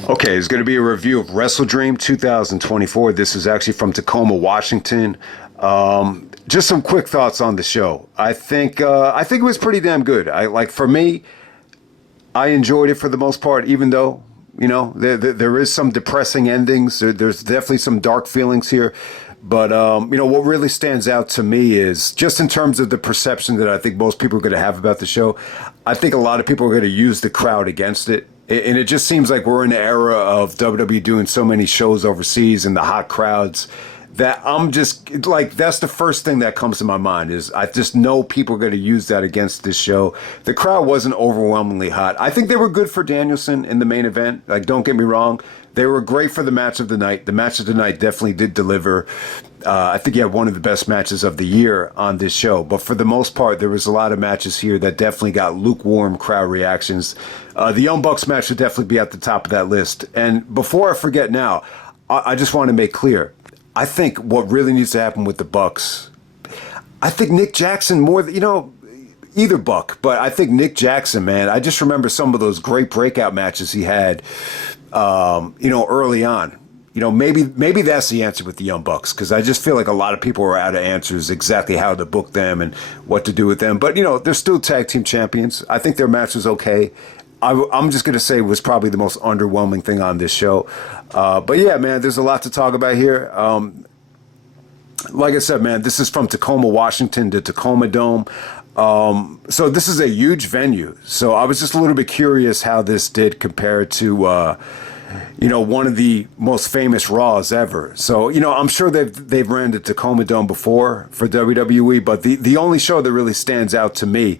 Okay, it's going to be a review of Wrestledream 2024. This is actually from Tacoma, Washington. Just some quick thoughts on the show. I think it was pretty damn good. For me, I enjoyed it for the most part, even though there is some depressing endings. There's definitely some dark feelings here. But, what really stands out to me is just in terms of the perception that I think most people are going to have about the show, I think a lot of people are going to use the crowd against it. And it just seems like we're in an era of WWE doing so many shows overseas and the hot crowds that I'm just like, that's the first thing that comes to my mind is I just know people are going to use that against this show. The crowd wasn't overwhelmingly hot. I think they were good for Danielson in the main event. Like, don't get me wrong. They were great for the match of the night. The match of the night definitely did deliver. I think he had one of the best matches of the year on this show. But for the most part, there was a lot of matches here that definitely got lukewarm crowd reactions. The Young Bucks match should definitely be at the top of that list. And before I forget now, I just want to make clear, I think what really needs to happen with the Bucks, I think Nick Jackson more than, either Buck, but I think Nick Jackson, man, I just remember some of those great breakout matches he had, early on. Maybe that's the answer with the Young Bucks, because I just feel like a lot of people are out of answers exactly how to book them and what to do with them. But, they're still tag team champions. I think their match was okay. I'm just going to say it was probably the most underwhelming thing on this show. But yeah, man, there's a lot to talk about here. Like I said, man, this is from Tacoma, Washington, the Tacoma Dome. So this is a huge venue. So I was just a little bit curious how this did compare to, one of the most famous Raws ever. So, I'm sure they've ran the Tacoma Dome before for WWE, but the only show that really stands out to me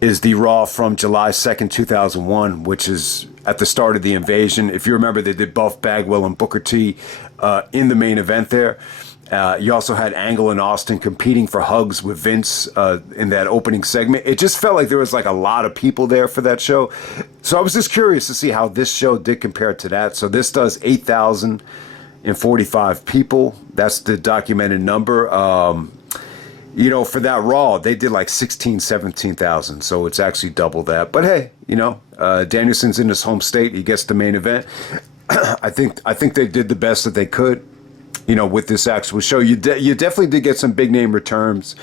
is the Raw from July 2nd, 2001, which is at the start of the invasion. If you remember, they did Buff Bagwell and Booker T in the main event there. You also had Angle and Austin competing for hugs with Vince in that opening segment. It just felt like there was like a lot of people there for that show. So I was just curious to see how this show did compare to that. So this does 8,045 people. That's the documented number. For that Raw, they did like 17,000. So it's actually double that. But hey, Danielson's in his home state. He gets the main event. I think they did the best that they could. With this actual show, you definitely did get some big name returns,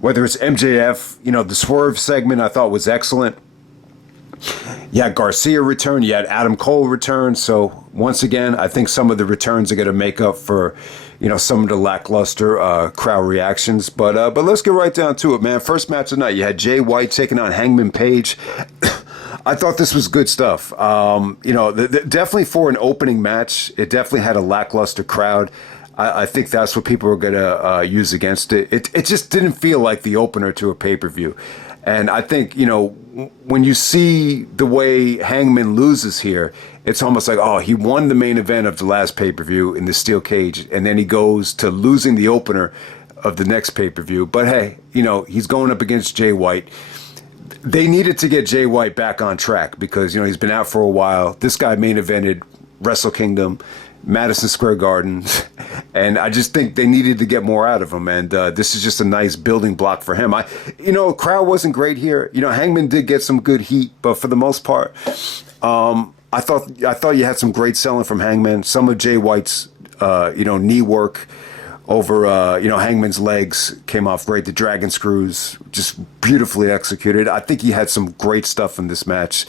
whether it's MJF, the Swerve segment I thought was excellent. You had Garcia return, you had Adam Cole return. So once again, I think some of the returns are going to make up for, some of the lackluster crowd reactions. But let's get right down to it, man. First match of the night, you had Jay White taking on Hangman Page. I thought this was good stuff. Definitely for an opening match, it definitely had a lackluster crowd. I think that's what people are going to use against it. It just didn't feel like the opener to a pay-per-view. And I think, when you see the way Hangman loses here, it's almost like, oh, he won the main event of the last pay-per-view in the steel cage, and then he goes to losing the opener of the next pay-per-view. But hey, he's going up against Jay White. They needed to get Jay White back on track because, he's been out for a while. This guy main evented Wrestle Kingdom, Madison Square Garden, and I just think they needed to get more out of him. And this is just a nice building block for him. Crowd wasn't great here. Hangman did get some good heat, but for the most part, I thought you had some great selling from Hangman. Some of Jay White's, knee work over, Hangman's legs came off great. The dragon screws, just beautifully executed. I think he had some great stuff in this match,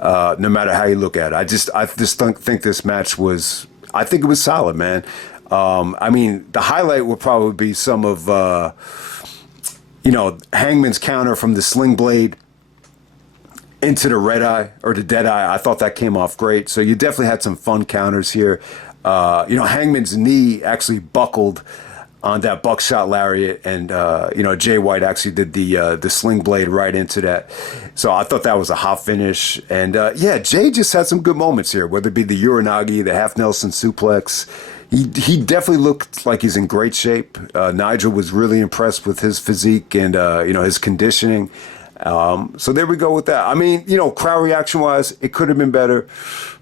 no matter how you look at it. I just think this match was, I think it was solid, man. The highlight would probably be some of, Hangman's counter from the sling blade into the red eye or the dead eye. I thought that came off great. So you definitely had some fun counters here. Hangman's knee actually buckled on that buckshot lariat, and Jay White actually did the sling blade right into that. So I thought that was a hot finish. And Jay just had some good moments here, whether it be the Uranagi, the half Nelson suplex. He definitely looked like he's in great shape. Nigel was really impressed with his physique and his conditioning. So there we go with that. Crowd reaction wise, it could have been better,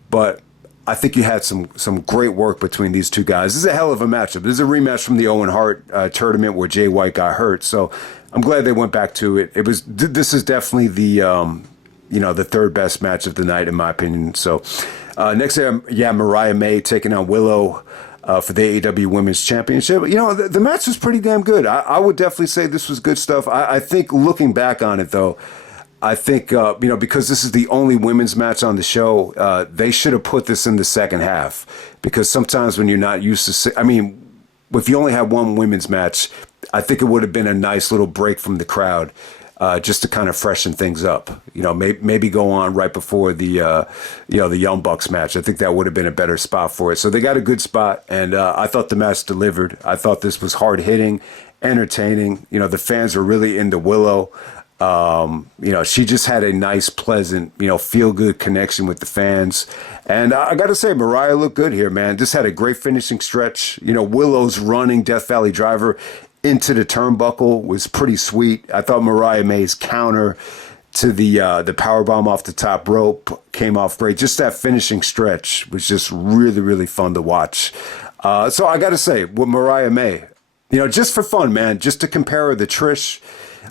but I think you had some great work between these two guys. This is a hell of a matchup. This is a rematch from the Owen Hart tournament where Jay White got hurt. So I'm glad they went back to it. This is definitely the the third best match of the night, in my opinion. So next, Mariah May taking on Willow for the AEW Women's Championship. The match was pretty damn good. I would definitely say this was good stuff. I think looking back on it, though, I think, because this is the only women's match on the show, they should have put this in the second half. Because sometimes when you're not used to, if you only had one women's match, I think it would have been a nice little break from the crowd, just to kind of freshen things up. Maybe go on right before the Young Bucks match. I think that would have been a better spot for it. So they got a good spot, and I thought the match delivered. I thought this was hard hitting, entertaining. The fans were really into Willow. She just had a nice, pleasant, feel good connection with the fans. And I got to say, Mariah looked good here, man. Just had a great finishing stretch. Willow's running Death Valley Driver into the turnbuckle was pretty sweet. I thought Mariah May's counter to the powerbomb off the top rope came off great. Just that finishing stretch was just really, really fun to watch. So I got to say, with Mariah May, just for fun, man, just to compare her to Trish,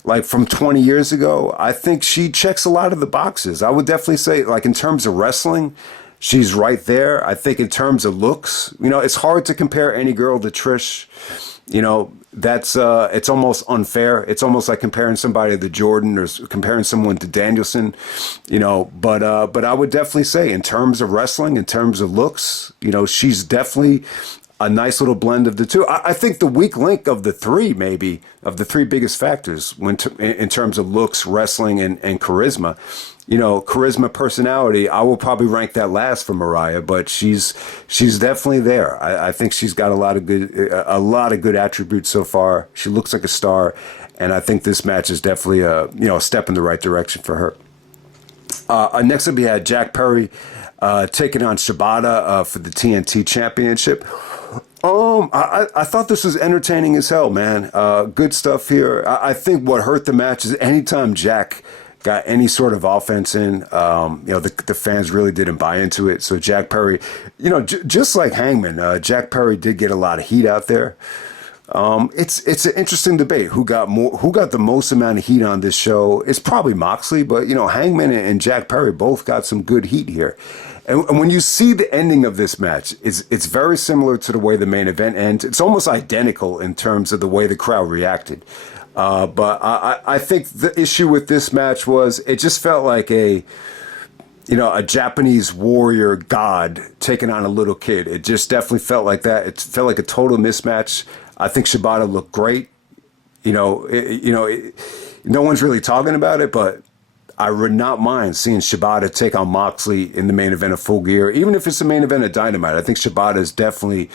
like from 20 years ago, I think she checks a lot of the boxes. I would definitely say, like, in terms of wrestling, she's right there. I think in terms of looks, it's hard to compare any girl to Trish. That's it's almost unfair. It's almost like comparing somebody to Jordan or comparing someone to Danielson, but I would definitely say in terms of wrestling, in terms of looks, she's definitely a nice little blend of the two. I think the weak link of the three, maybe, of the three biggest factors in terms of looks, wrestling, and charisma. Charisma, personality, I will probably rank that last for Mariah, but she's definitely there. I think she's got a lot of good attributes so far. She looks like a star, and I think this match is definitely a step in the right direction for her. Next up, we had Jack Perry taking on Shibata for the TNT Championship. I thought this was entertaining as hell, man. Good stuff here. I think what hurt the match is anytime Jack got any sort of offense in, the fans really didn't buy into it. So Jack Perry, just like Hangman, Jack Perry did get a lot of heat out there. It's an interesting debate. Who got the most amount of heat on this show? It's probably Moxley, but Hangman and Jack Perry both got some good heat here. And when you see the ending of this match, it's very similar to the way the main event ends. It's almost identical in terms of the way the crowd reacted. But I think the issue with this match was it just felt like a Japanese warrior god taking on a little kid. It just definitely felt like that. It felt like a total mismatch. I think Shibata looked great. No one's really talking about it, but I would not mind seeing Shibata take on Moxley in the main event of Full Gear, even if it's the main event of Dynamite. I think Shibata is definitely,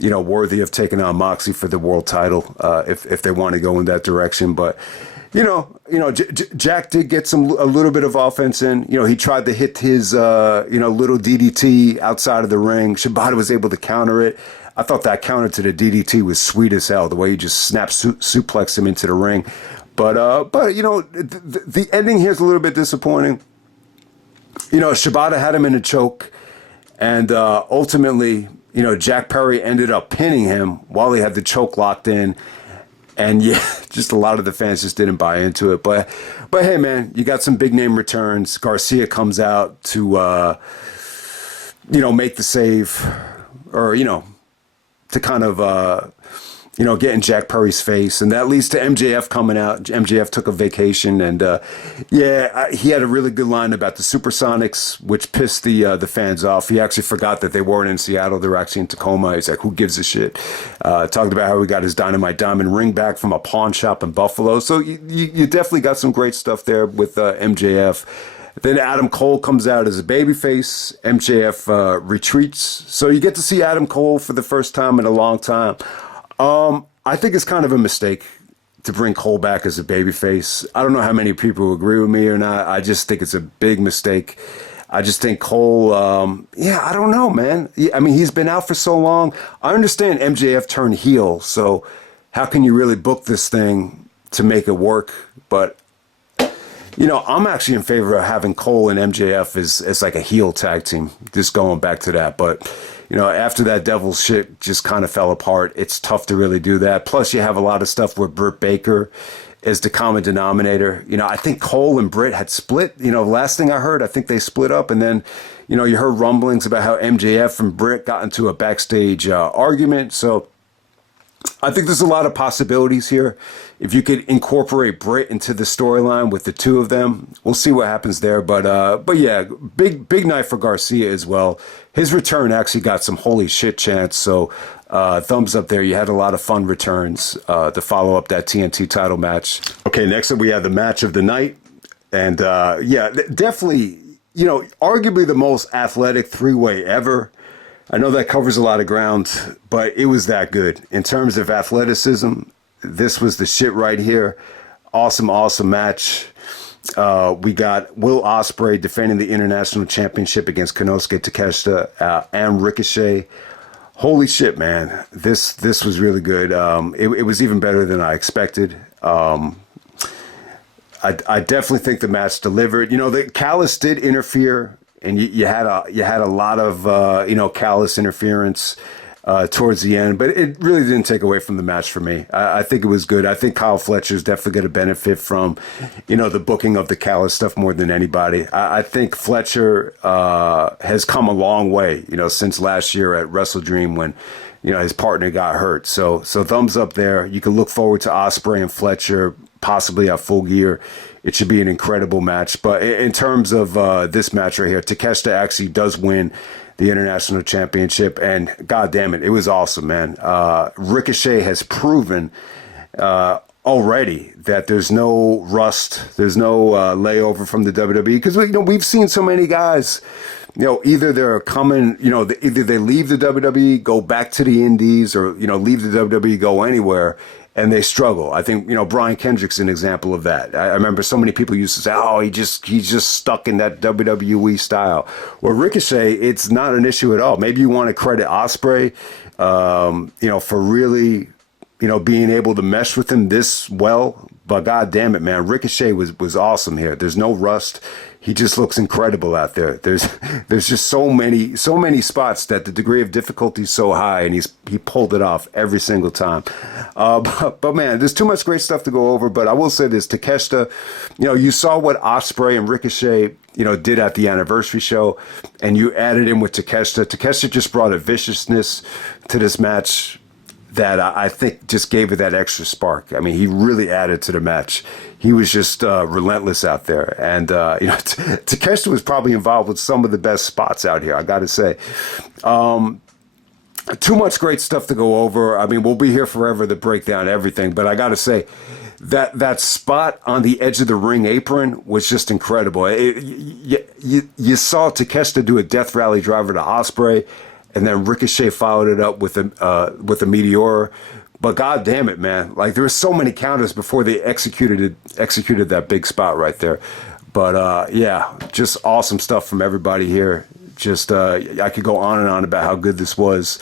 worthy of taking on Moxley for the world title if they want to go in that direction. But Jack did get a little bit of offense in. He tried to hit his little DDT outside of the ring. Shibata was able to counter it. I thought that counter to the DDT was sweet as hell. The way he just snapped suplexed him into the ring. But the ending here is a little bit disappointing. Shibata had him in a choke, and ultimately, Jack Perry ended up pinning him while he had the choke locked in. And yeah, just a lot of the fans just didn't buy into it. But hey, man, you got some big name returns. Garcia comes out to make the save, or to kind of get in Jack Perry's face, and that leads to MJF coming out. MJF took a vacation, and he had a really good line about the Supersonics, which pissed the fans off. He actually forgot that they weren't in Seattle; they were actually in Tacoma. He's like, "Who gives a shit?" Talked about how he got his Dynamite Diamond ring back from a pawn shop in Buffalo. So you definitely got some great stuff there with MJF. Then Adam Cole comes out as a babyface. MJF retreats, so you get to see Adam Cole for the first time in a long time. I think it's kind of a mistake to bring Cole back as a babyface. I don't know how many people agree with me or not. I just think it's a big mistake. I just think Cole, I don't know, man. I mean, he's been out for so long. I understand MJF turned heel, so how can you really book this thing to make it work? But, I'm actually in favor of having Cole and MJF as like a heel tag team, just going back to that. But, after that Devil's shit just kind of fell apart, it's tough to really do that. Plus, you have a lot of stuff with Britt Baker is the common denominator. I think Cole and Britt had split. Last thing I heard, I think they split up. And then, you heard rumblings about how MJF and Britt got into a backstage argument. So I think there's a lot of possibilities here. If you could incorporate Britt into the storyline with the two of them, we'll see what happens there. But yeah, big night for Garcia as well. His return actually got some holy shit chants. So thumbs up there. You had a lot of fun returns to follow up that TNT title match. Okay, next up we have the match of the night. And yeah, definitely, arguably the most athletic three-way ever. I know that covers a lot of ground, but it was that good. In terms of athleticism, this was the shit right here. Awesome match. We got Will Ospreay defending the International Championship against Kenosuke Takeshita and Ricochet. Holy shit, man. This was really good. It was even better than I expected. I definitely think the match delivered. The Callis did interfere. And you had a lot of Callis interference towards the end, but it really didn't take away from the match for me. I think it was good. I think Kyle Fletcher is definitely going to benefit from the booking of the Callis stuff more than anybody. I think Fletcher has come a long way since last year at Wrestledream when his partner got hurt. So thumbs up there. You can look forward to Ospreay and Fletcher possibly at Full Gear. It should be an incredible match. But in terms of this match right here, Takeshita actually does win the International Championship. And God damn it was awesome, man. Ricochet has proven already that there's no rust. There's no layover from the WWE. Because, we've seen so many guys, either they're coming, either they leave the WWE, go back to the Indies, or, leave the WWE, go anywhere. And they struggle. I think, Brian Kendrick's an example of that. I remember so many people used to say, oh, he's just stuck in that WWE style. Well, Ricochet, it's not an issue at all. Maybe you want to credit Ospreay, for really, being able to mesh with him this well. But God damn it, man, Ricochet was awesome here. There's no rust. He just looks incredible out there. There's just so many spots that the degree of difficulty is so high, and he pulled it off every single time. But man, there's too much great stuff to go over. But I will say this, Takeshita, you saw what Ospreay and Ricochet, did at the anniversary show, and you added in with Takeshita. Takeshita just brought a viciousness to this match that I think just gave it that extra spark. I mean, he really added to the match. He was just relentless out there. And, Takeshita was probably involved with some of the best spots out here, I got to say. Too much great stuff to go over. I mean, we'll be here forever to break down everything. But I got to say, that spot on the edge of the ring apron was just incredible. You saw Takeshita do a Death Rally driver to Ospreay, and then Ricochet followed it up with a Meteor. But God damn it, man. Like, there were so many counters before they executed that big spot right there. But, yeah, just awesome stuff from everybody here. Just, I could go on and on about how good this was.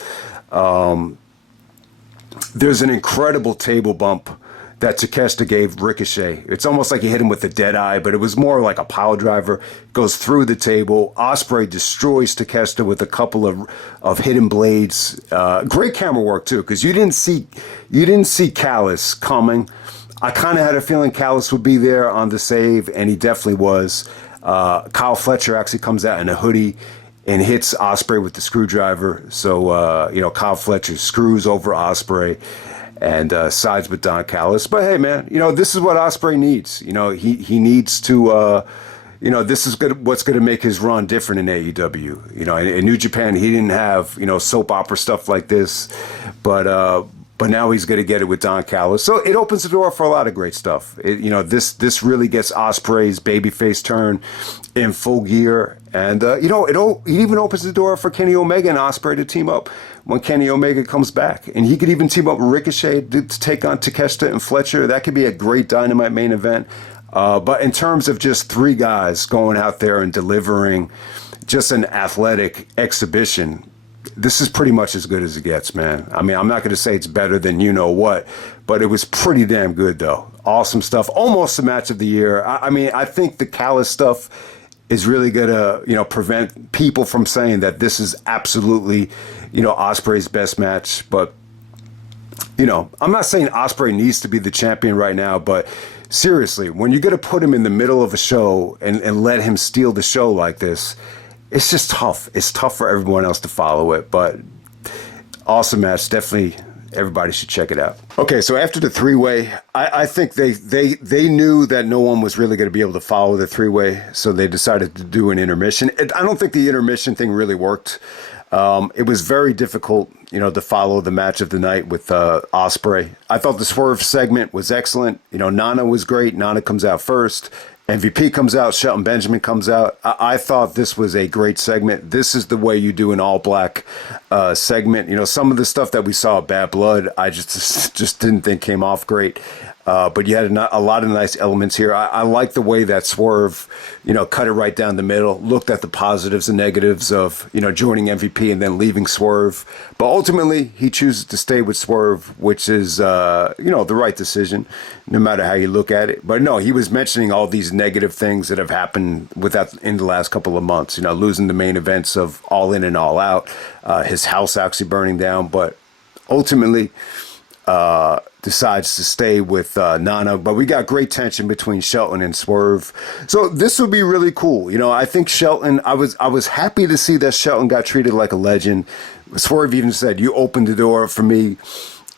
There's an incredible table bump that Takeshita gave Ricochet. It's almost like he hit him with a dead eye, but it was more like a pile driver. Goes through the table. Ospreay destroys Takeshita with a couple of hidden blades. Great camera work too, because you didn't see Callis coming. I kind of had a feeling Callis would be there on the save, and he definitely was. Kyle Fletcher actually comes out in a hoodie and hits Ospreay with the screwdriver. So Kyle Fletcher screws over Ospreay and sides with Don Callis. But hey, man, this is what Ospreay needs. He needs to, this is what's going to make his run different in AEW. In New Japan, he didn't have, soap opera stuff like this, but now he's going to get it with Don Callis. So it opens the door for a lot of great stuff. This really gets Ospreay's babyface turn in full gear. And, it even opens the door for Kenny Omega and Ospreay to team up when Kenny Omega comes back. And he could even team up with Ricochet to take on Takeshita and Fletcher. That could be a great Dynamite main event. But in terms of just three guys going out there and delivering just an athletic exhibition, this is pretty much as good as it gets, man. I mean, I'm not going to say it's better than you-know-what, but it was pretty damn good, though. Awesome stuff. Almost the match of the year. I mean, I think the Callis stuff is really going to, prevent people from saying that this is absolutely, Ospreay's best match. But, I'm not saying Ospreay needs to be the champion right now, but seriously, when you're going to put him in the middle of a show and let him steal the show like this, it's just tough. It's tough for everyone else to follow it, but awesome match. Definitely everybody should check it out. Okay, so after the three-way, I think they knew that no one was really going to be able to follow the three-way, so they decided to do an intermission. I don't think the intermission thing really worked. It was very difficult, to follow the match of the night with Ospreay. I thought the Swerve segment was excellent. Nana was great. Nana comes out first. MVP comes out. Shelton Benjamin comes out. I thought this was a great segment. This is the way you do an all-black segment. Some of the stuff that we saw at Bad Blood, I just didn't think came off great. But you had a lot of nice elements here. I like the way that Swerve, cut it right down the middle, looked at the positives and negatives of, joining MVP and then leaving Swerve. But ultimately, he chooses to stay with Swerve, which is, the right decision, no matter how you look at it. But no, he was mentioning all these negative things that have happened in the last couple of months, losing the main events of All In and All Out, his house actually burning down. But ultimately, decides to stay with Nana, but we got great tension between Shelton and Swerve, so this will be really cool. I think Shelton. I was happy to see that Shelton got treated like a legend. Swerve even said, "You opened the door for me.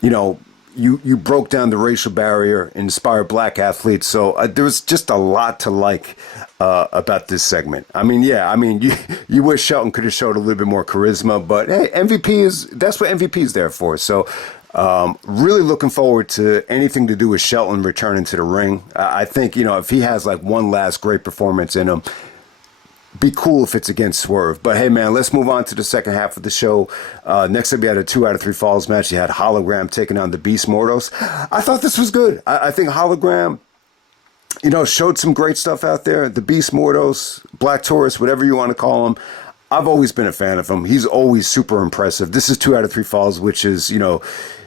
You broke down the racial barrier, inspired black athletes." So there was just a lot to like about this segment. You wish Shelton could have showed a little bit more charisma, but hey, that's what MVP is there for. So. Really looking forward to anything to do with Shelton returning to the ring. I think, if he has like one last great performance in him, be cool if it's against Swerve. But hey, man, let's move on to the second half of the show. Next up, we had a 2 out of 3 falls match. You had Hologram taking on the Beast Mortos. I thought this was good. I think Hologram, showed some great stuff out there. The Beast Mortos, Black Taurus, whatever you want to call him. I've always been a fan of him. He's always super impressive. This is 2 out of 3 falls, which is,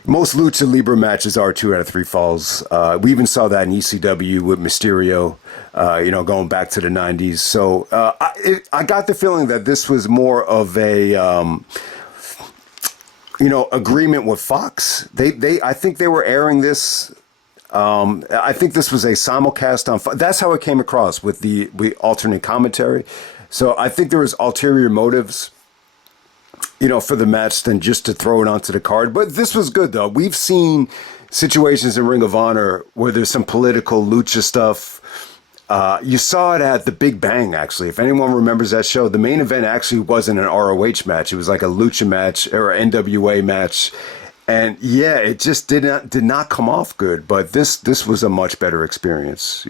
most Lucha Libre matches are 2 out of 3 falls. We even saw that in ECW with Mysterio, going back to the 90s. So I got the feeling that this was more of a, agreement with Fox. I think they were airing this. I think this was a simulcast on Fox. That's how it came across with the alternate commentary. So I think there was ulterior motives, for the match than just to throw it onto the card. But this was good, though. We've seen situations in Ring of Honor where there's some political lucha stuff. You saw it at the Big Bang, actually. If anyone remembers that show, the main event actually wasn't an ROH match. It was like a lucha match or an NWA match. And yeah, it just did not come off good, but this was a much better experience.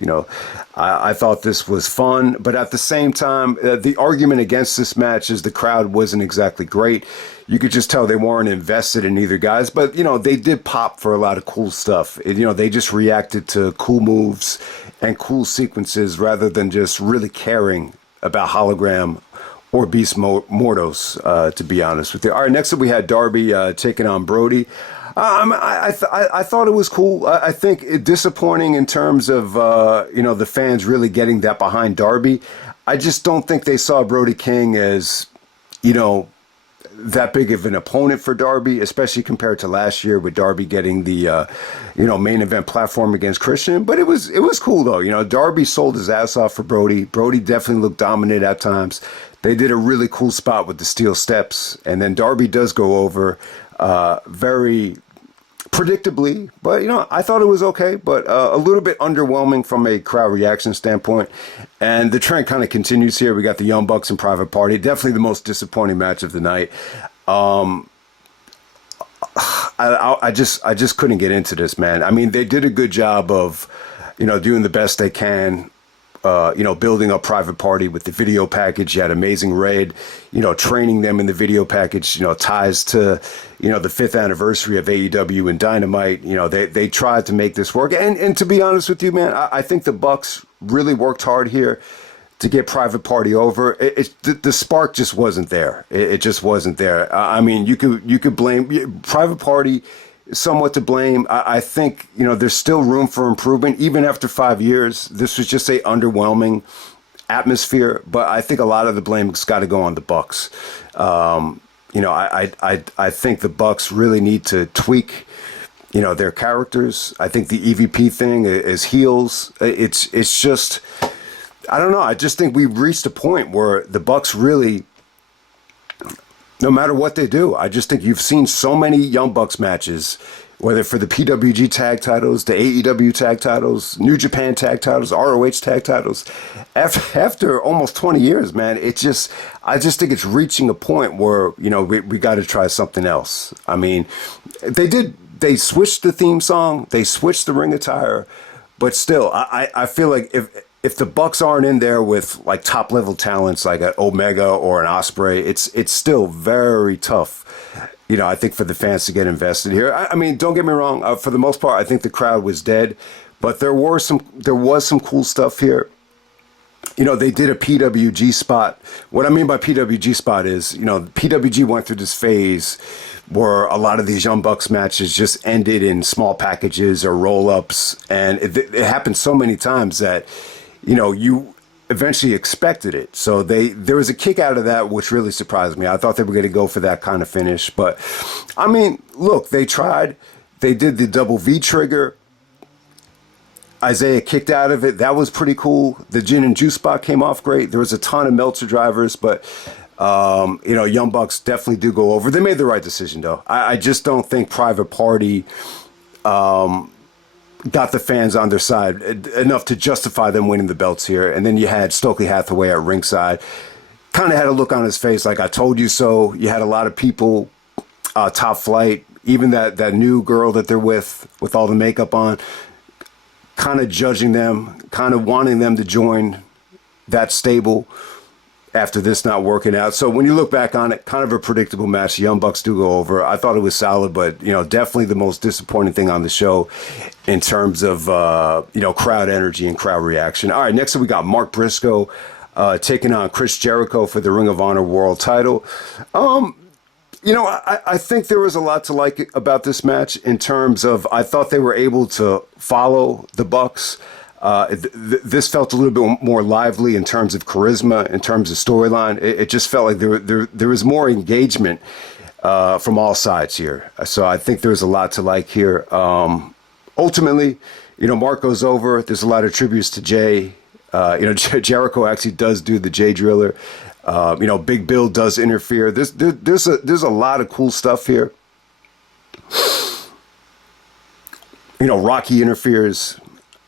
I thought this was fun, but at the same time, the argument against this match is the crowd wasn't exactly great. You could just tell they weren't invested in either guys, but they did pop for a lot of cool stuff. They just reacted to cool moves and cool sequences rather than just really caring about Hologram or Beast Mortos, to be honest with you. All right, next up we had Darby taking on Brody. I thought it was cool. I think it disappointing in terms of, the fans really getting that behind Darby. I just don't think they saw Brody King as, that big of an opponent for Darby, especially compared to last year with Darby getting the, main event platform against Christian. But it was cool, though. Darby sold his ass off for Brody. Brody definitely looked dominant at times. They did a really cool spot with the steel steps, and then Darby does go over very predictably, but I thought it was okay, but a little bit underwhelming from a crowd reaction standpoint. And the trend kind of continues here. We got the Young Bucks and Private Party, definitely the most disappointing match of the night. I just couldn't get into this, man. They did a good job of doing the best they can. Building up Private Party with the video package. You had Amazing Red, training them in the video package, ties to, the 5th anniversary of AEW and Dynamite. They tried to make this work. And to be honest with you, man, I think the Bucks really worked hard here to get Private Party over. The spark just wasn't there. It just wasn't there. You could blame Private Party. Somewhat to blame. I think, there's still room for improvement. Even after 5 years, this was just a underwhelming atmosphere, but I think a lot of the blame's got to go on the Bucks. I think the Bucks really need to tweak their characters. I think the EVP thing is heels. It's just, I don't know. I just think we've reached a point where the Bucks really, no matter what they do, I just think you've seen so many Young Bucks matches, whether for the PWG tag titles, the AEW tag titles, New Japan tag titles, ROH tag titles. After almost 20 years, man, I just think it's reaching a point where, we got to try something else. I mean, they switched the theme song, they switched the ring attire, but still, I feel like if the Bucks aren't in there with like top level talents like an Omega or an Ospreay, it's still very tough. I think for the fans to get invested here. I mean, don't get me wrong. For the most part, I think the crowd was dead, but there was some cool stuff here. They did a PWG spot. What I mean by PWG spot is, PWG went through this phase where a lot of these Young Bucks matches just ended in small packages or roll-ups, and it happened so many times that, you eventually expected it. So there was a kick out of that, which really surprised me. I thought they were going to go for that kind of finish. But, I mean, look, they tried. They did the double V trigger. Isaiah kicked out of it. That was pretty cool. The gin and juice spot came off great. There was a ton of Meltzer drivers, but, Young Bucks definitely do go over. They made the right decision, though. I just don't think Private Party got the fans on their side enough to justify them winning the belts here. And then you had Stokely Hathaway at ringside. Kind of had a look on his face like, I told you so. You had a lot of people, Top Flight, even that new girl that they're with all the makeup on, kind of judging them, kind of wanting them to join that stable after this not working out. So when you look back on it, kind of a predictable match. The Young Bucks do go over. I thought it was solid, but, definitely the most disappointing thing on the show in terms of, crowd energy and crowd reaction. All right, next up we got Mark Briscoe taking on Chris Jericho for the Ring of Honor World title. I think there was a lot to like about this match in terms of I thought they were able to follow the Bucks. This felt a little bit more lively in terms of charisma, in terms of storyline. It just felt like there was more engagement from all sides here. So I think there was a lot to like here. Ultimately, Mark goes over. There's a lot of tributes to Jay. Jericho actually does do the Jay Driller. Big Bill does interfere. There's a lot of cool stuff here. Rocky interferes,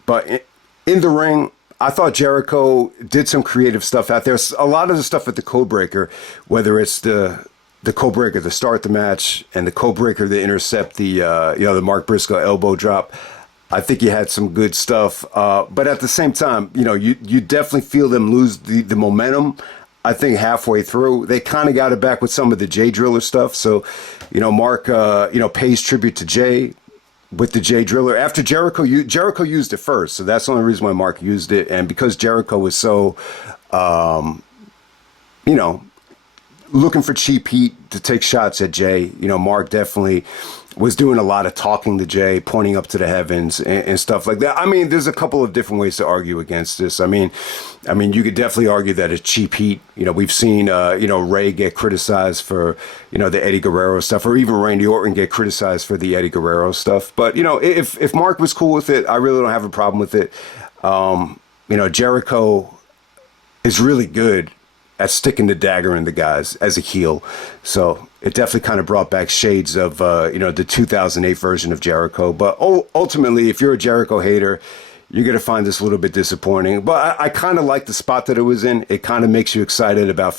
but in the ring, I thought Jericho did some creative stuff out there. A lot of the stuff at the Codebreaker, whether it's the Codebreaker to start the match and the Codebreaker to intercept the Mark Briscoe elbow drop. I think you had some good stuff, but at the same time, you definitely feel them lose the momentum. I think halfway through, they kind of got it back with some of the Jay Driller stuff. So, Mark, pays tribute to Jay with the Jay Driller. After Jericho used it first. So that's the only reason why Mark used it. And because Jericho was so, looking for cheap heat to take shots at Jay, Mark definitely was doing a lot of talking to Jay, pointing up to the heavens and stuff like that. I mean, there's a couple of different ways to argue against this. I mean, you could definitely argue that it's cheap heat. We've seen, Ray get criticized for, the Eddie Guerrero stuff, or even Randy Orton get criticized for the Eddie Guerrero stuff. But, if Mark was cool with it, I really don't have a problem with it. Jericho is really good at sticking the dagger in the guys as a heel. So it definitely kind of brought back shades of, the 2008 version of Jericho. But ultimately, if you're a Jericho hater, you're going to find this a little bit disappointing. But I kind of like the spot that it was in. It kind of makes you excited about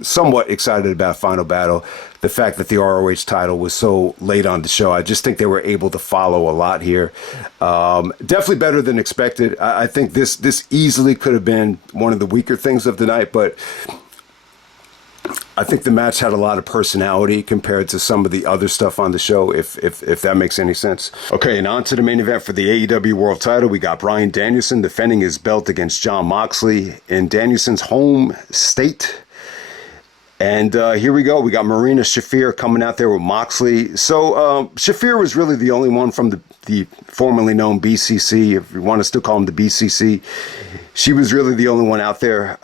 somewhat excited about Final Battle. The fact that the ROH title was so late on the show, I just think they were able to follow a lot here. Definitely better than expected. I think this easily could have been one of the weaker things of the night, but I think the match had a lot of personality compared to some of the other stuff on the show, if that makes any sense. Okay, and on to the main event for the AEW World title. We got Bryan Danielson defending his belt against Jon Moxley in Danielson's home state. And here we go. We got Marina Shafir coming out there with Moxley. So Shafir was really the only one from the formerly known BCC, if you want to still call him the BCC. She was really the only one out there.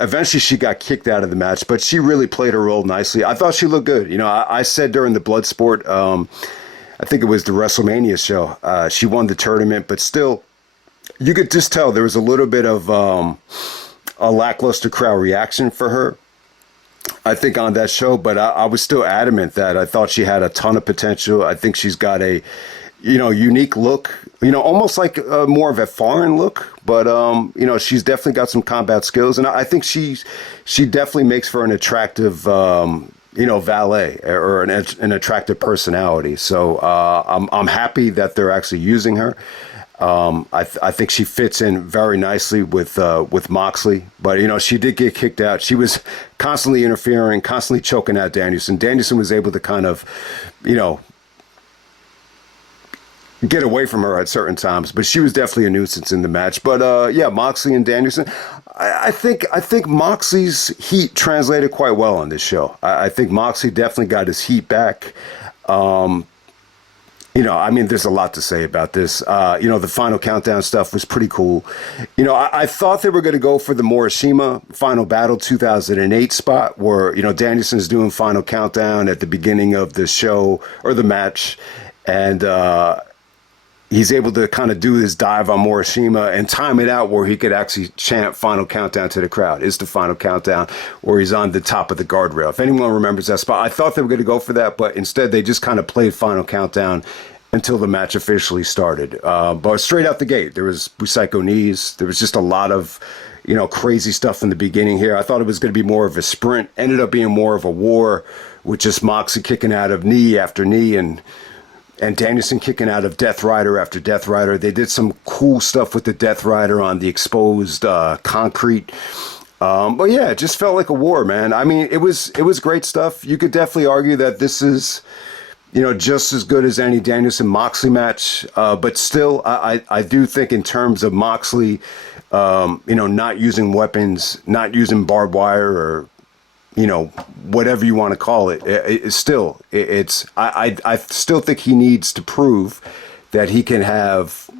Eventually, she got kicked out of the match, but she really played her role nicely. I thought she looked good. I said during the Bloodsport, I think it was the WrestleMania show. She won the tournament, but still, you could just tell there was a little bit of a lackluster crowd reaction for her, I think, on that show. But I was still adamant that I thought she had a ton of potential. I think she's got a, unique look, almost like more of a foreign look. But, she's definitely got some combat skills. And I think she definitely makes for an attractive, valet or an attractive personality. So I'm happy that they're actually using her. I think she fits in very nicely with Moxley, but she did get kicked out. She was constantly interfering, constantly choking out Danielson. Danielson was able to kind of, get away from her at certain times, but she was definitely a nuisance in the match. But yeah, Moxley and Danielson, I think Moxley's heat translated quite well on this show. I think Moxley definitely got his heat back. There's a lot to say about this. The final countdown stuff was pretty cool. I thought they were going to go for the Morishima Final Battle 2008 spot where, Danielson's doing final countdown at the beginning of the show or the match. And he's able to kind of do his dive on Morishima and time it out where he could actually chant final countdown to the crowd. It's the final countdown where he's on the top of the guardrail. If anyone remembers that spot, I thought they were going to go for that, but instead they just kind of played final countdown until the match officially started. But straight out the gate, there was Busaiku knees. There was just a lot of, crazy stuff in the beginning here. I thought it was going to be more of a sprint. Ended up being more of a war with just Moxley kicking out of knee after knee and Danielson kicking out of Death Rider after Death Rider. They did some cool stuff with the Death Rider on the exposed concrete. But yeah, it just felt like a war, man. I mean, it was great stuff. You could definitely argue that this is, just as good as any Danielson Moxley match. But still, I do think in terms of Moxley, not using weapons, not using barbed wire or, whatever you want to call it, I still think he needs to prove that he can have,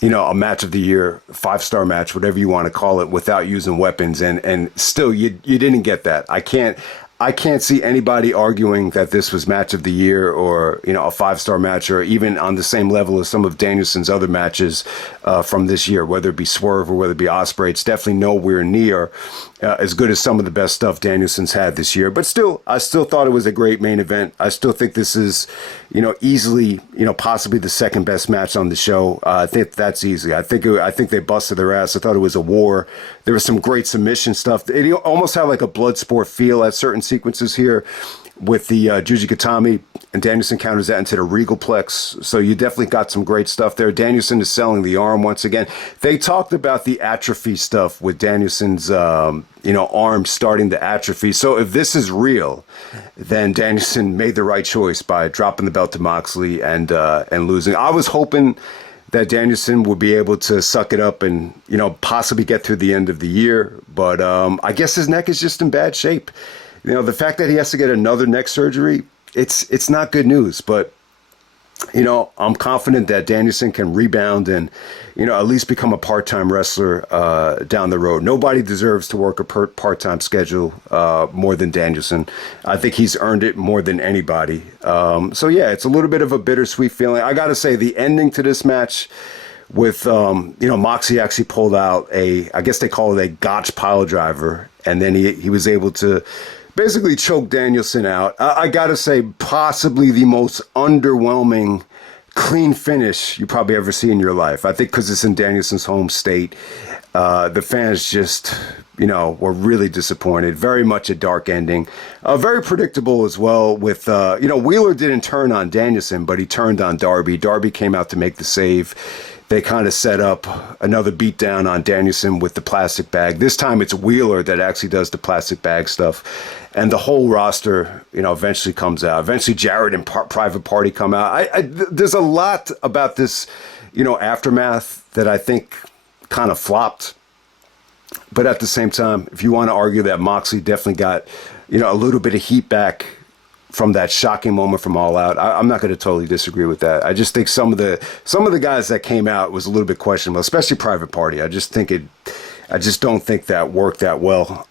a match of the year, 5-star match, whatever you want to call it, without using weapons. And still, you didn't get that. I can't see anybody arguing that this was match of the year or, a 5-star match or even on the same level as some of Danielson's other matches from this year, whether it be Swerve or whether it be Ospreay. It's definitely nowhere near as good as some of the best stuff Danielson's had this year. But still, I still thought it was a great main event. I still think this is, easily, possibly the second best match on the show. I think that's easy. I think they busted their ass. I thought it was a war. There was some great submission stuff. It almost had like a blood sport feel at certain sequences here with the Juji Katami, and Danielson counters that into the Regal Plex. So you definitely got some great stuff there. Danielson is selling the arm once again. They talked about the atrophy stuff with Danielson's, arm starting to atrophy. So if this is real, then Danielson made the right choice by dropping the belt to Moxley and losing. I was hoping that Danielson would be able to suck it up and, possibly get through the end of the year. But I guess his neck is just in bad shape. The fact that he has to get another neck surgery, it's not good news. But, I'm confident that Danielson can rebound and, at least become a part-time wrestler down the road. Nobody deserves to work a part-time schedule more than Danielson. I think he's earned it more than anybody. So, yeah, it's a little bit of a bittersweet feeling. I got to say, the ending to this match with, Moxley actually pulled out I guess they call it a gotch pile driver. And then he was able to basically choke Danielson out. I got to say, possibly the most underwhelming clean finish you probably ever see in your life. I think because it's in Danielson's home state, the fans just, were really disappointed. Very much a dark ending. Very predictable as well with, Wheeler didn't turn on Danielson, but he turned on Darby. Darby came out to make the save. They kind of set up another beatdown on Danielson with the plastic bag. This time it's Wheeler that actually does the plastic bag stuff. And the whole roster, eventually comes out. Eventually Jarrett and Private Party come out. There's a lot about this, aftermath that I think kind of flopped. But at the same time, if you want to argue that Moxley definitely got, a little bit of heat back from that shocking moment from All Out, I'm not going to totally disagree with that. I just think some of the guys that came out was a little bit questionable, especially Private Party. I just don't think that worked that well.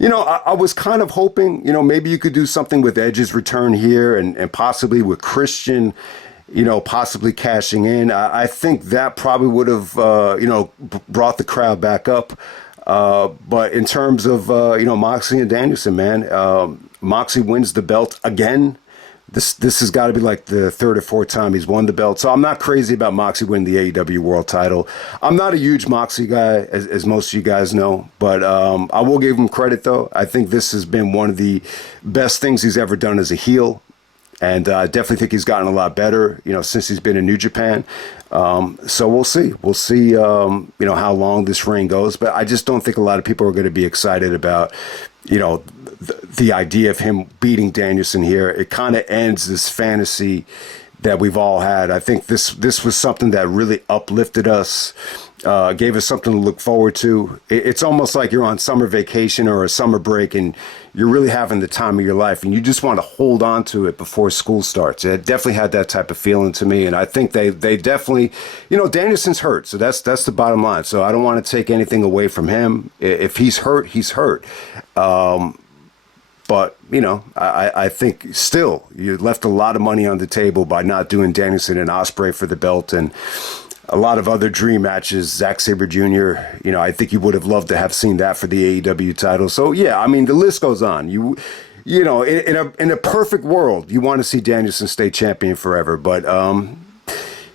I was kind of hoping, maybe you could do something with Edge's return here and possibly with Christian, possibly cashing in. I think that probably would have, brought the crowd back up. But in terms of, Moxley and Danielson, man, Moxley wins the belt again. This has got to be like the third or fourth time he's won the belt. So I'm not crazy about Moxley winning the AEW World title. I'm not a huge Moxley guy, as most of you guys know. But I will give him credit, though. I think this has been one of the best things he's ever done as a heel. And I definitely think he's gotten a lot better, since he's been in New Japan. So we'll see. We'll see, how long this reign goes. But I just don't think a lot of people are going to be excited about, the idea of him beating Danielson here. It kind of ends this fantasy that we've all had. I think this was something that really uplifted us, gave us something to look forward to. It's almost like you're on summer vacation or a summer break and you're really having the time of your life and you just want to hold on to it before school starts. It definitely had that type of feeling to me. And I think they definitely, Danielson's hurt. So that's the bottom line. So I don't want to take anything away from him. If he's hurt, he's hurt. But, I think still you left a lot of money on the table by not doing Danielson and Ospreay for the belt and a lot of other dream matches. Zack Sabre Jr., I think you would have loved to have seen that for the AEW title. So, yeah, I mean, the list goes on. In a perfect world, you want to see Danielson stay champion forever. But,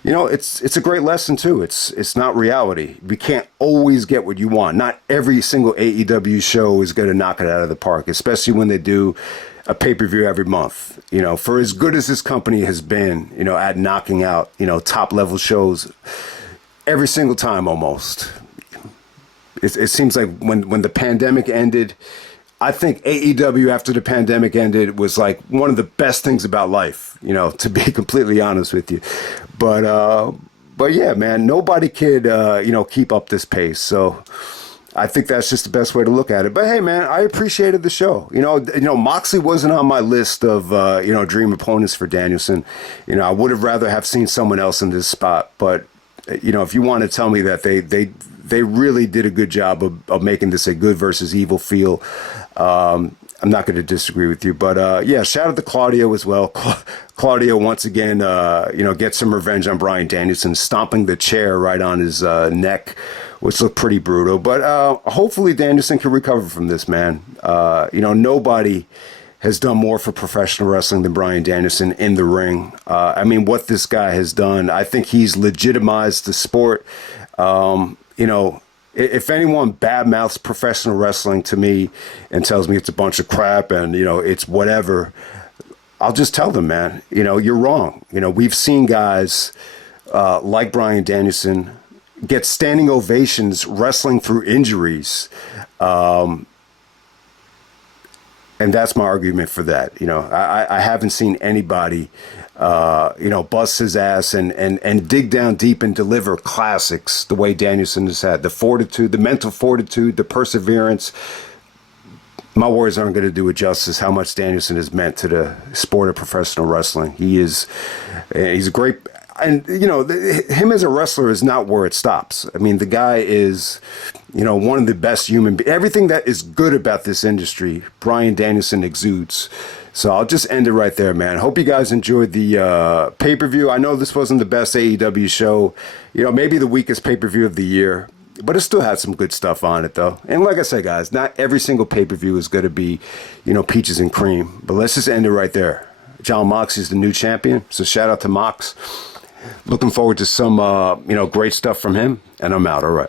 it's a great lesson, too. It's not reality. We can't always get what you want. Not every single AEW show is going to knock it out of the park, especially when they do a pay-per-view every month. For as good as this company has been, at knocking out, top-level shows every single time almost. It seems like when the pandemic ended, I think AEW after the pandemic ended was like one of the best things about life, to be completely honest with you. But yeah, man, nobody could, keep up this pace. So I think that's just the best way to look at it. But hey, man, I appreciated the show. Moxley wasn't on my list of, dream opponents for Danielson. I would have rather have seen someone else in this spot. But, if you want to tell me that they really did a good job of making this a good versus evil feel, I'm not going to disagree with you. But, yeah, shout out to Claudio as well. Claudio, once again, gets some revenge on Bryan Danielson, stomping the chair right on his neck, which looked pretty brutal. But hopefully Danielson can recover from this, man. Nobody has done more for professional wrestling than Bryan Danielson in the ring. What this guy has done, I think he's legitimized the sport. If anyone badmouths professional wrestling to me and tells me it's a bunch of crap and, it's whatever, I'll just tell them, man, you're wrong. We've seen guys like Bryan Danielson get standing ovations wrestling through injuries. And that's my argument for that. I haven't seen anybody, bust his ass and dig down deep and deliver classics the way Danielson has had. The fortitude, the mental fortitude, the perseverance. My words aren't going to do it justice how much Danielson has meant to the sport of professional wrestling. He's a great, and him as a wrestler is not where it stops. The guy is, one of the best everything that is good about this industry, Bryan Danielson exudes. So I'll just end it right there, man. Hope you guys enjoyed the pay-per-view. I know this wasn't the best AEW show, maybe the weakest pay-per-view of the year, but it still had some good stuff on it, though. And like I said, guys, not every single pay-per-view is going to be, peaches and cream. But let's just end it right there. John Mox is the new champion, so shout out to Mox. Looking forward to some, great stuff from him, and I'm out. All right.